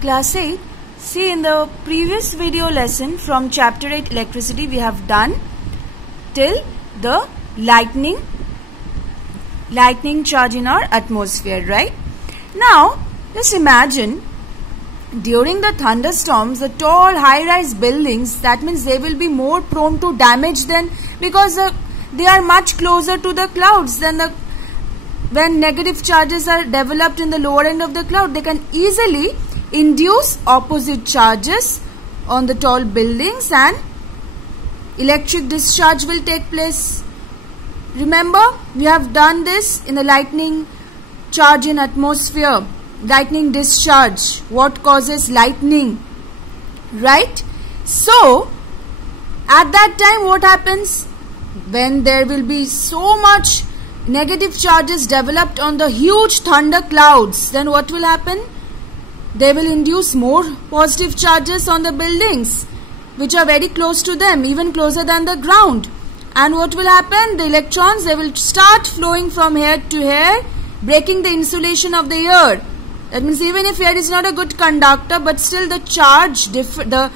Class 8, see in the previous video lesson from chapter 8 electricity we have done till the lightning charge in our atmosphere, right? Now just imagine during the thunderstorms the tall high-rise buildings, that means they will be more prone to damage than, because they are much closer to the clouds than when negative charges are developed in the lower end of the cloud, they can easily induce opposite charges on the tall buildings and electric discharge will take place. Remember, we have done this in the lightning charge in atmosphere, lightning discharge, what causes lightning, right? So at that time what happens? When there will be so much negative charges developed on the huge thunder clouds, then what will happen? They will induce more positive charges on the buildings which are very close to them, even closer than the ground. And what will happen? The electrons, they will start flowing from here to here, breaking the insulation of the air. That means even if air is not a good conductor, but still the charge, the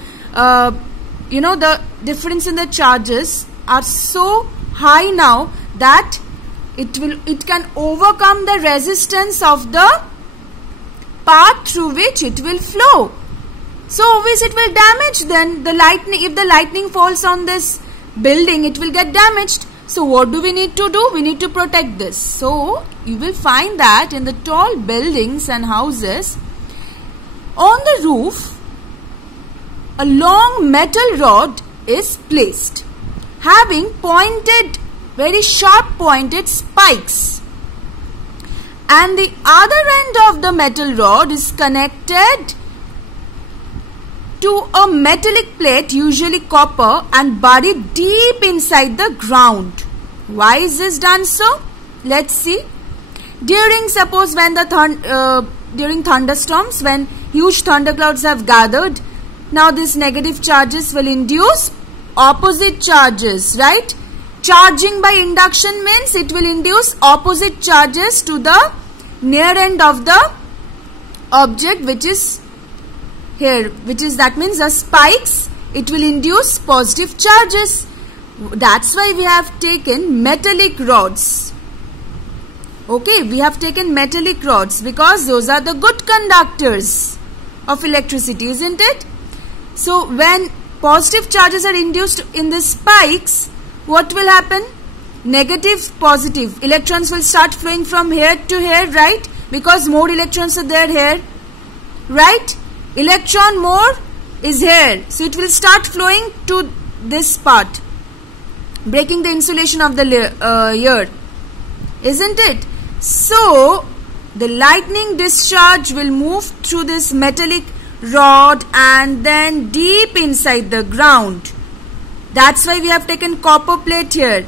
difference in the charges are so high now that it can overcome the resistance of the path through which it will flow. So obviously it will damage then the lightning. If the lightning falls on this building, it will get damaged. So what do we need to do? We need to protect this. So you will find that in the tall buildings and houses, on the roof a long metal rod is placed having very sharp pointed spikes, and the other end of the metal rod is connected to a metallic plate, usually copper, and buried deep inside the ground. Why is this done so? Let's see. During thunderstorms, when huge thunderclouds have gathered, now these negative charges will induce opposite charges, right? Charging by induction means it will induce opposite charges to the near end of the object, which is here, that means the spikes, it will induce positive charges. That's why we have taken metallic rods. Okay, we have taken metallic rods because those are the good conductors of electricity, isn't it? So when positive charges are induced in the spikes, what will happen? Negative, positive. Electrons will start flowing from here to here, right? Because more electrons are there here, right? Electron more is here. So it will start flowing to this part, breaking the insulation of the air, isn't it? So the lightning discharge will move through this metallic rod and then deep inside the ground. That's why we have taken copper plate here.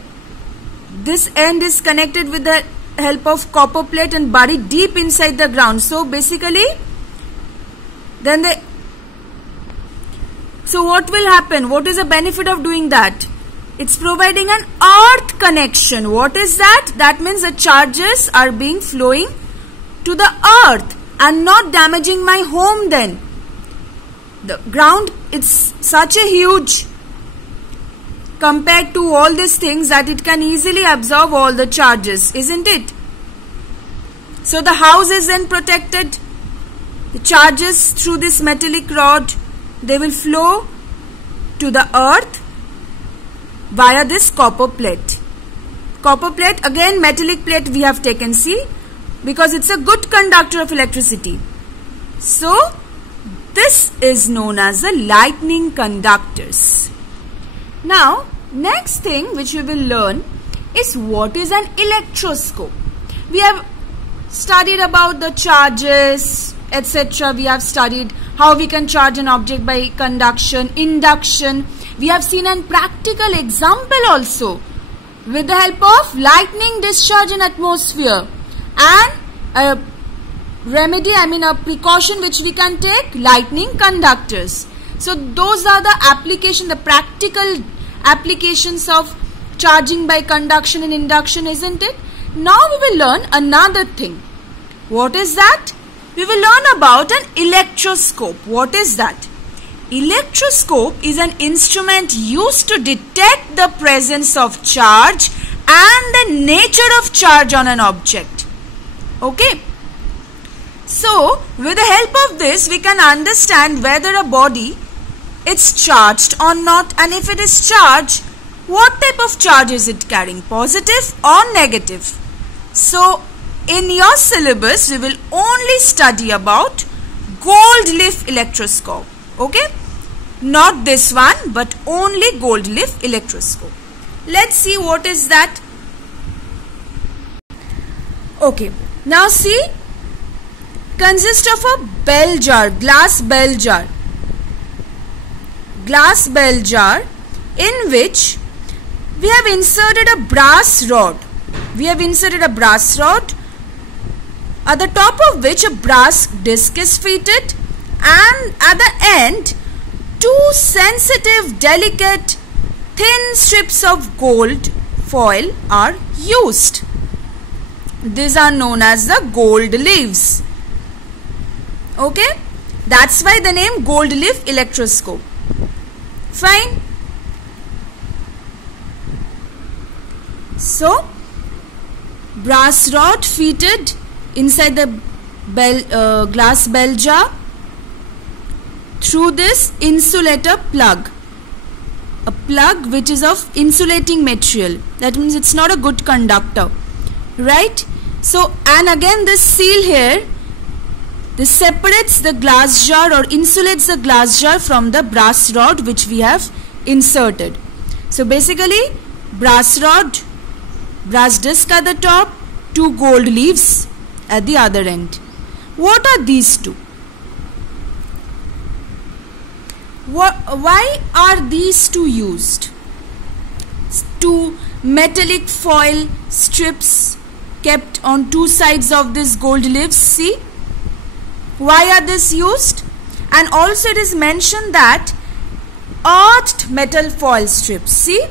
This end is connected with the help of copper plate and buried deep inside the ground. So basically, so what will happen? What is the benefit of doing that? It's providing an earth connection. What is that? That means the charges are being flowing to the earth and not damaging my home then. The ground, it's such a huge, compared to all these things, that it can easily absorb all the charges, isn't it? So the house is then protected. The charges through this metallic rod, they will flow to the earth via this copper plate. Copper plate, again metallic plate we have taken, see, because it's a good conductor of electricity. So this is known as the lightning conductors. Now next thing which we will learn is what is an electroscope. We have studied about the charges, etc. We have studied how we can charge an object by conduction, induction. We have seen a practical example also with the help of lightning discharge in atmosphere, and a remedy, a precaution which we can take, lightning conductors. So those are the application, the practical applications of charging by conduction and induction, isn't it? Now we will learn another thing. What is that? we will learn about an electroscope. What is that? Electroscope is an instrument used to detect the presence of charge and the nature of charge on an object. Okay. So, with the help of this, we can understand whether a body is charged or not, and if it is charged, what type of charge is it carrying, positive or negative. So, in your syllabus, we will only study about gold leaf electroscope. Okay, not this one, but only gold leaf electroscope. Let's see what is that. Okay, now see, consists of a bell jar, glass bell jar in which we have inserted a brass rod. At the top of which a brass disc is fitted, and at the end 2 sensitive, delicate, thin strips of gold foil are used. These are known as the gold leaves. Okay, that's why the name gold leaf electroscope. Fine. So, brass rod fitted inside the glass bell jar through this insulator plug. A plug which is of insulating material. That means it's not a good conductor. Right? So, and again this seal here, this separates the glass jar or insulates the glass jar from the brass rod which we have inserted. So basically, brass rod, brass disc at the top, 2 gold leaves at the other end. What are these two? Why are these two used? 2 metallic foil strips kept on 2 sides of this gold leaves. See? Why are this used? And also it is mentioned that earthed metal foil strips. See?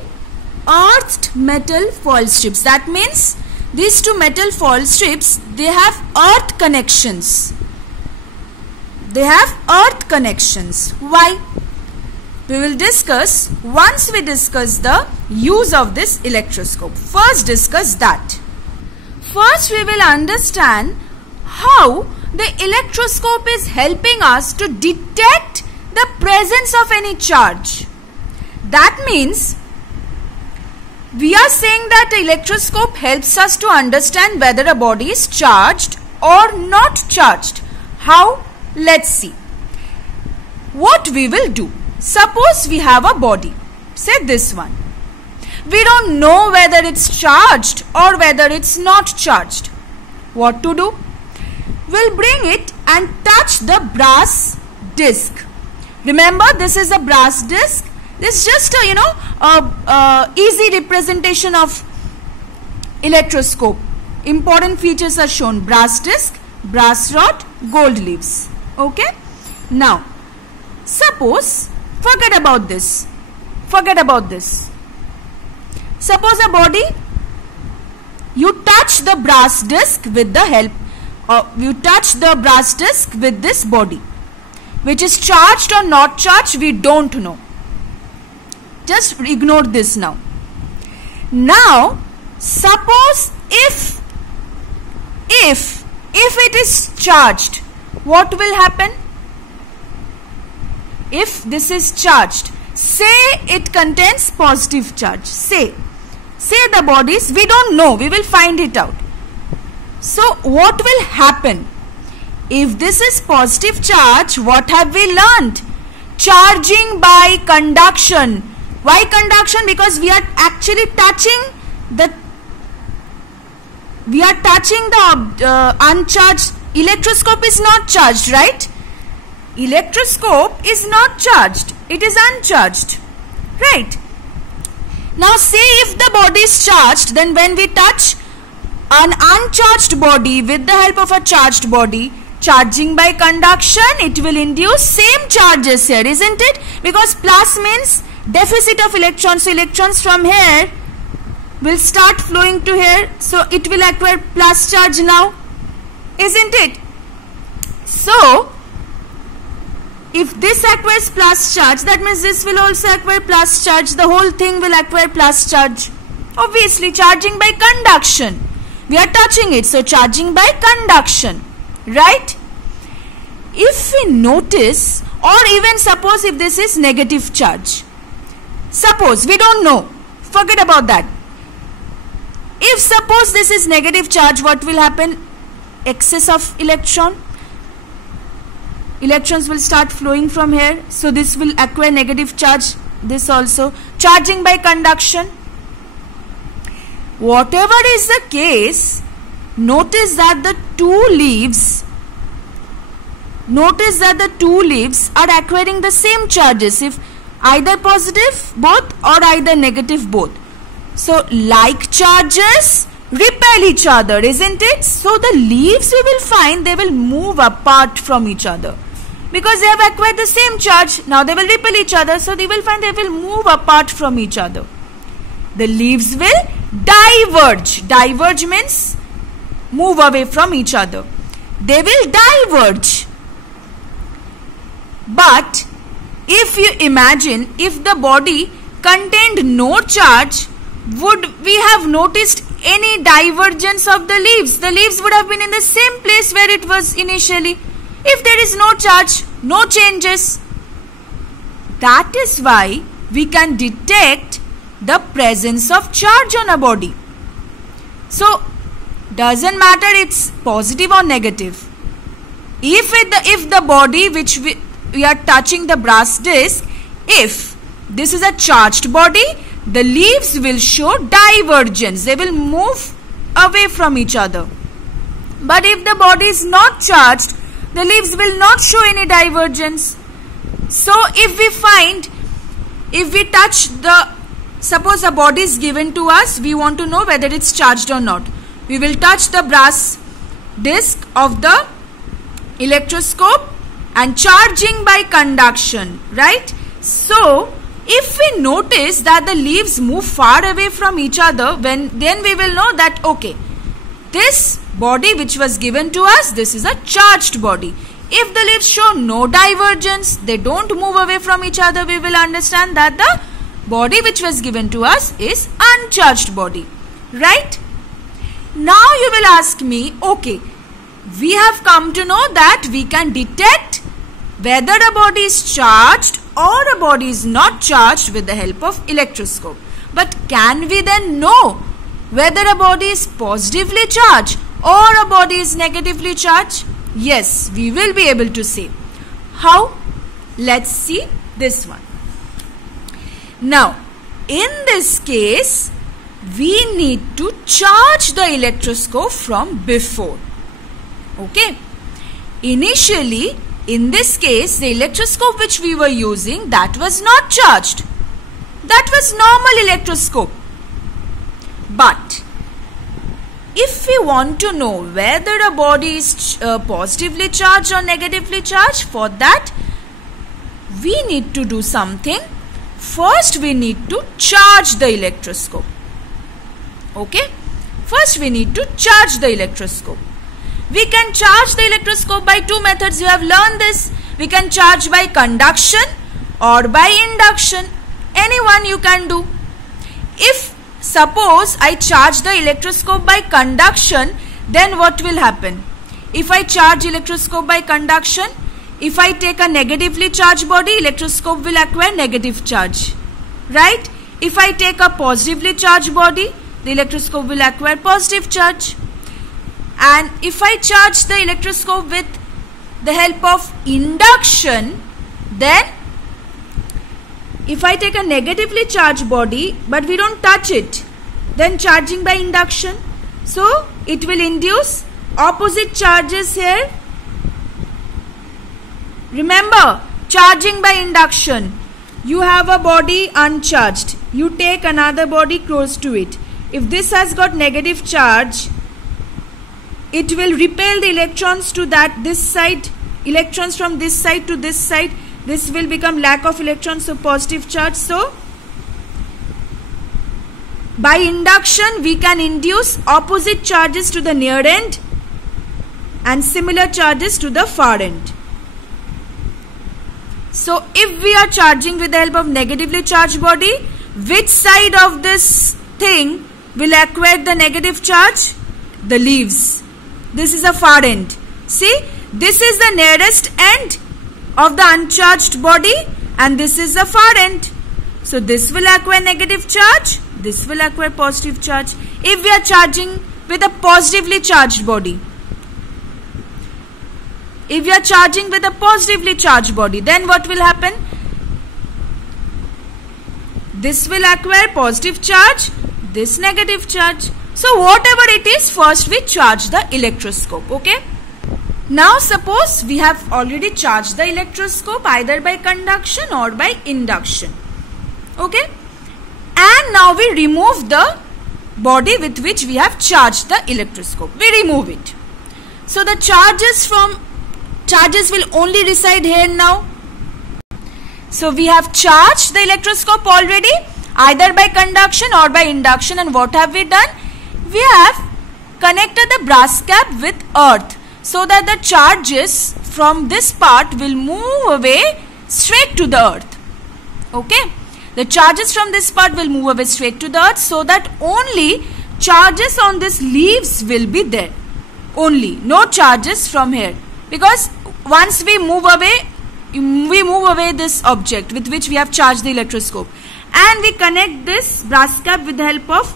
Earthed metal foil strips. That means these 2 metal foil strips, they have earth connections. Why? We will discuss once we discuss the use of this electroscope. First discuss that. First we will understand how the electroscope is helping us to detect the presence of any charge. That means we are saying that the electroscope helps us to understand whether a body is charged or not charged. How? Let's see. What we will do. Suppose we have a body. Say this one. We don't know whether it's charged or whether it's not charged. What to do? We'll bring it and touch the brass disc. Remember, this is a brass disc. This is just a easy representation of electroscope. Important features are shown: brass disc, brass rod, gold leaves. Okay. Now, suppose, forget about this. Suppose a body, you touch the brass disc with the help. You touch the brass disc with this body, which is charged or not charged, we don't know. Just ignore this now. Now, suppose if it is charged, what will happen? If this is charged, say it contains positive charge. Say the bodies, we don't know, we will find it out. So what will happen? If this is positive charge, what have we learned? Charging by conduction. Why conduction? Because we are actually touching the uncharged. Electroscope is not charged, right? Electroscope is not charged. It is uncharged, right? Now say if the body is charged, then when we touch an uncharged body with the help of a charged body, charging by conduction, it will induce same charges here, isn't it? Because plus means deficit of electrons. So electrons from here will start flowing to here. So it will acquire plus charge now, isn't it? So, if this acquires plus charge, that means this will also acquire plus charge. The whole thing will acquire plus charge. Obviously, charging by conduction. We are touching it, so charging by conduction, right? If we notice, or even suppose if this is negative charge. Suppose, we don't know. Forget about that. If suppose this is negative charge, what will happen? Excess of electron. Electrons will start flowing from here. So this will acquire negative charge. This also. Charging by conduction. Whatever is the case, notice that the two leaves are acquiring the same charges, if either positive both or either negative both. So like charges repel each other, isn't it? So the leaves, we will find, they will move apart from each other because they have acquired the same charge. Now they will repel each other, so they will find they will move apart from each other. The leaves will diverge. Diverge means move away from each other. They will diverge. But if you imagine, if the body contained no charge, would we have noticed any divergence of the leaves? The leaves would have been in the same place where it was initially. If there is no charge, no changes. That is why we can detect the presence of charge on a body. So, doesn't matter it's positive or negative. If the body which we are touching the brass disc, if this is a charged body, the leaves will show divergence. They will move away from each other. But if the body is not charged, the leaves will not show any divergence. So if we touch suppose a body is given to us, we want to know whether it's charged or not. We will touch the brass disc of the electroscope and charging by conduction, right? So if we notice that the leaves move far away from each other, then we will know that, okay, this body which was given to us, this is a charged body. If the leaves show no divergence, they don't move away from each other, we will understand that the body which was given to us is uncharged body, right? Now you will ask me, okay, we have come to know that we can detect whether a body is charged or a body is not charged with the help of electroscope. But can we then know whether a body is positively charged or a body is negatively charged? Yes, we will be able to say. How? Let's see this one. Now, in this case, we need to charge the electroscope from before. Okay. Initially, in this case, the electroscope which we were using, that was not charged. That was normal electroscope. But if we want to know whether a body is positively charged or negatively charged, for that we need to do something. First we need to charge the electroscope. Okay? First we need to charge the electroscope. We can charge the electroscope by two methods. You have learned this. We can charge by conduction or by induction. Any one you can do. If suppose I charge the electroscope by conduction, then what will happen? If I charge electroscope by conduction, if I take a negatively charged body, electroscope will acquire negative charge. Right? If I take a positively charged body, the electroscope will acquire positive charge. And if I charge the electroscope with the help of induction, then if I take a negatively charged body but we don't touch it, then charging by induction, so it will induce opposite charges here. Remember, charging by induction, you have a body uncharged, you take another body close to it. If this has got negative charge, it will repel the electrons to this side, electrons from this side to this side. This will become lack of electrons, so positive charge. So by induction we can induce opposite charges to the near end, and similar charges to the far end. So if we are charging with the help of negatively charged body, which side of this thing will acquire the negative charge? The leaves. This is a far end. See, this is the nearest end of the uncharged body and this is the far end. So this will acquire negative charge, this will acquire positive charge. If we are charging with a positively charged body, then what will happen? This will acquire positive charge, this negative charge. So whatever it is, first we charge the electroscope. Okay. Now suppose we have already charged the electroscope either by conduction or by induction. Okay. And now we remove the body with which we have charged the electroscope. We remove it. So the charges will only reside here now. So we have charged the electroscope already either by conduction or by induction, and what have we done? We have connected the brass cap with earth so that the charges from this part will move away straight to the earth. Okay. The charges from this part will move away straight to the earth so that only charges on this leaves will be there. Only, no charges from here. Because once we move away this object with which we have charged the electroscope and we connect this brass cap with the help of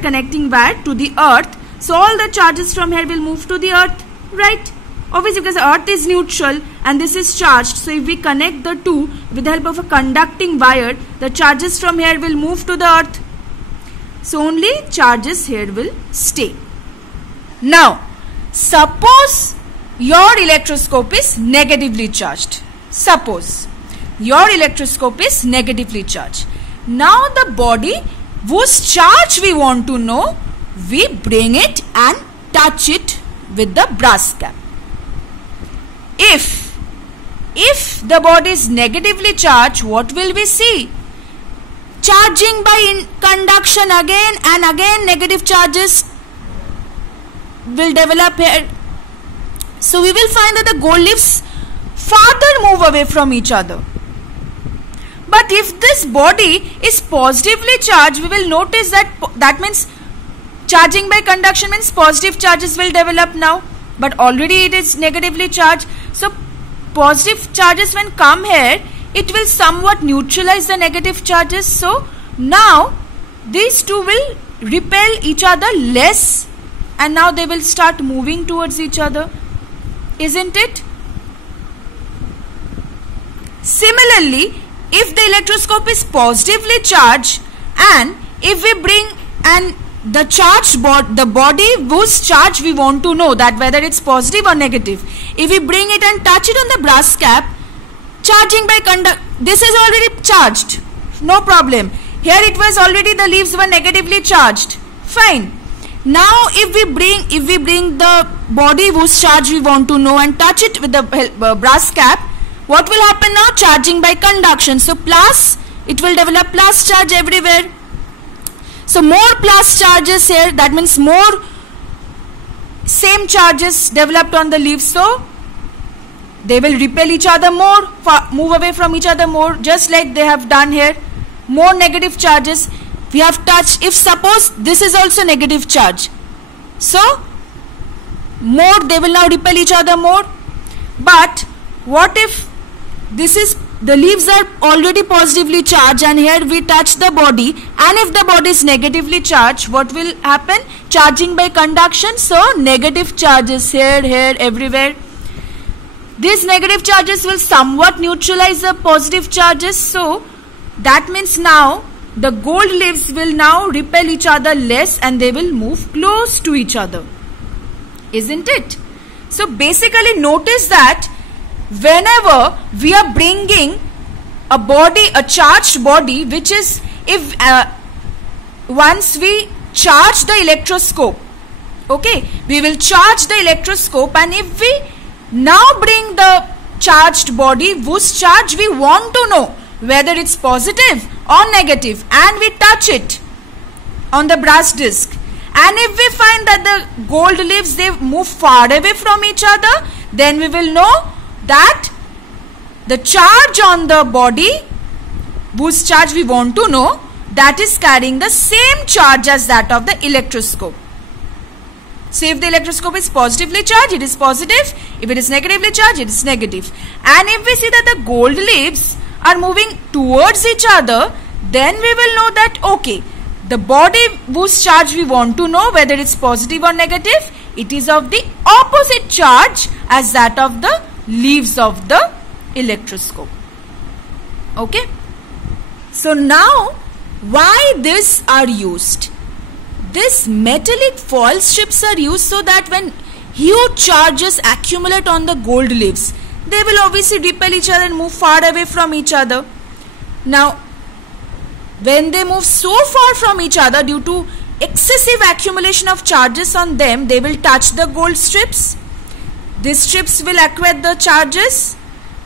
connecting wire to the earth. So all the charges from here will move to the earth, right? Obviously because the earth is neutral and this is charged. So if we connect the two with the help of a conducting wire, the charges from here will move to the earth. So only charges here will stay. Now, suppose your electroscope is negatively charged. Suppose your electroscope is negatively charged. Now the body whose charge we want to know, we bring it and touch it with the brass cap. If the body is negatively charged, what will we see? Charging by conduction again and again, negative charges will develop here. So we will find that the gold leaves farther move away from each other. But if this body is positively charged, we will notice that means charging by conduction means positive charges will develop now. But already it is negatively charged. So positive charges when come here, it will somewhat neutralize the negative charges. So now these two will repel each other less and now they will start moving towards each other. Isn't it? Similarly, if the electroscope is positively charged and if we bring the body whose charge we want to know, that whether it's positive or negative, if we bring it and touch it on the brass cap, charging by this is already charged, no problem. Here it was already, the leaves were negatively charged, fine. Now if we bring the body whose charge we want to know and touch it with the brass cap, what will happen now? Charging by conduction. So plus, it will develop plus charge everywhere. So more plus charges here, that means more same charges developed on the leaves. So they will repel each other more, move away from each other more, just like they have done here. More negative charges we have touched. If suppose this is also negative charge, so more, they will now repel each other more. But what if the leaves are already positively charged and here we touch the body, and if the body is negatively charged, what will happen? Charging by conduction, so negative charges here, everywhere. These negative charges will somewhat neutralize the positive charges. So that means now the gold leaves will now repel each other less and they will move close to each other. Isn't it? So basically notice that whenever we are bringing a charged body, which is once we charge the electroscope, okay, we will charge the electroscope, and if we now bring the charged body whose charge we want to know, whether it's positive or negative, and we touch it on the brass disc, And if we find that the gold leaves, they move far away from each other, then we will know that the charge on the body, whose charge we want to know, that is carrying the same charge as that of the electroscope. So if the electroscope is positively charged, it is positive. If it is negatively charged, it is negative. And if we see that the gold leaves are moving towards each other, then we will know that, okay, the body whose charge we want to know, whether it's positive or negative, it is of the opposite charge as that of the leaves of the electroscope. Okay. So now, why these are used? This metallic foil strips are used so that when huge charges accumulate on the gold leaves, they will obviously repel each other and move far away from each other. Now, when they move so far from each other due to excessive accumulation of charges on them, they will touch the gold strips. These strips will acquire the charges.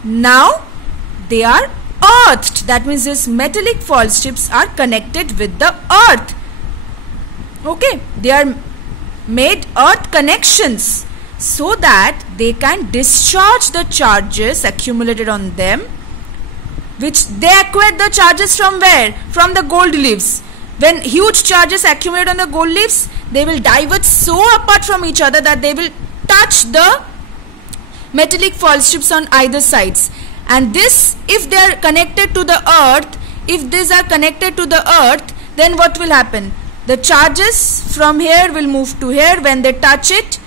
Now, they are earthed. That means these metallic foil strips are connected with the earth. Okay, they are made earth connections so that they can discharge the charges accumulated on them, which they acquire the charges from where? From the gold leaves. When huge charges accumulate on the gold leaves, they will diverge so apart from each other that they will touch the metallic foil strips on either sides. And this, if they are connected to the earth, if these are connected to the earth, then what will happen? The charges from here will move to here when they touch it,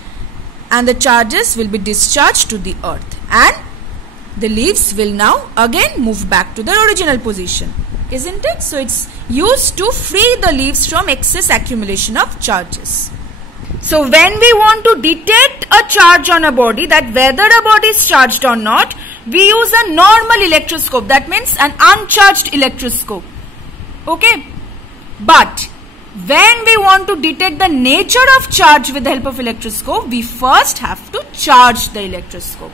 and the charges will be discharged to the earth, and the leaves will now again move back to their original position, isn't it? So it's used to free the leaves from excess accumulation of charges. So when we want to detect a charge on a body, that whether a body is charged or not, we use a normal electroscope, that means an uncharged electroscope. Okay, but when we want to detect the nature of charge with the help of electroscope, we first have to charge the electroscope.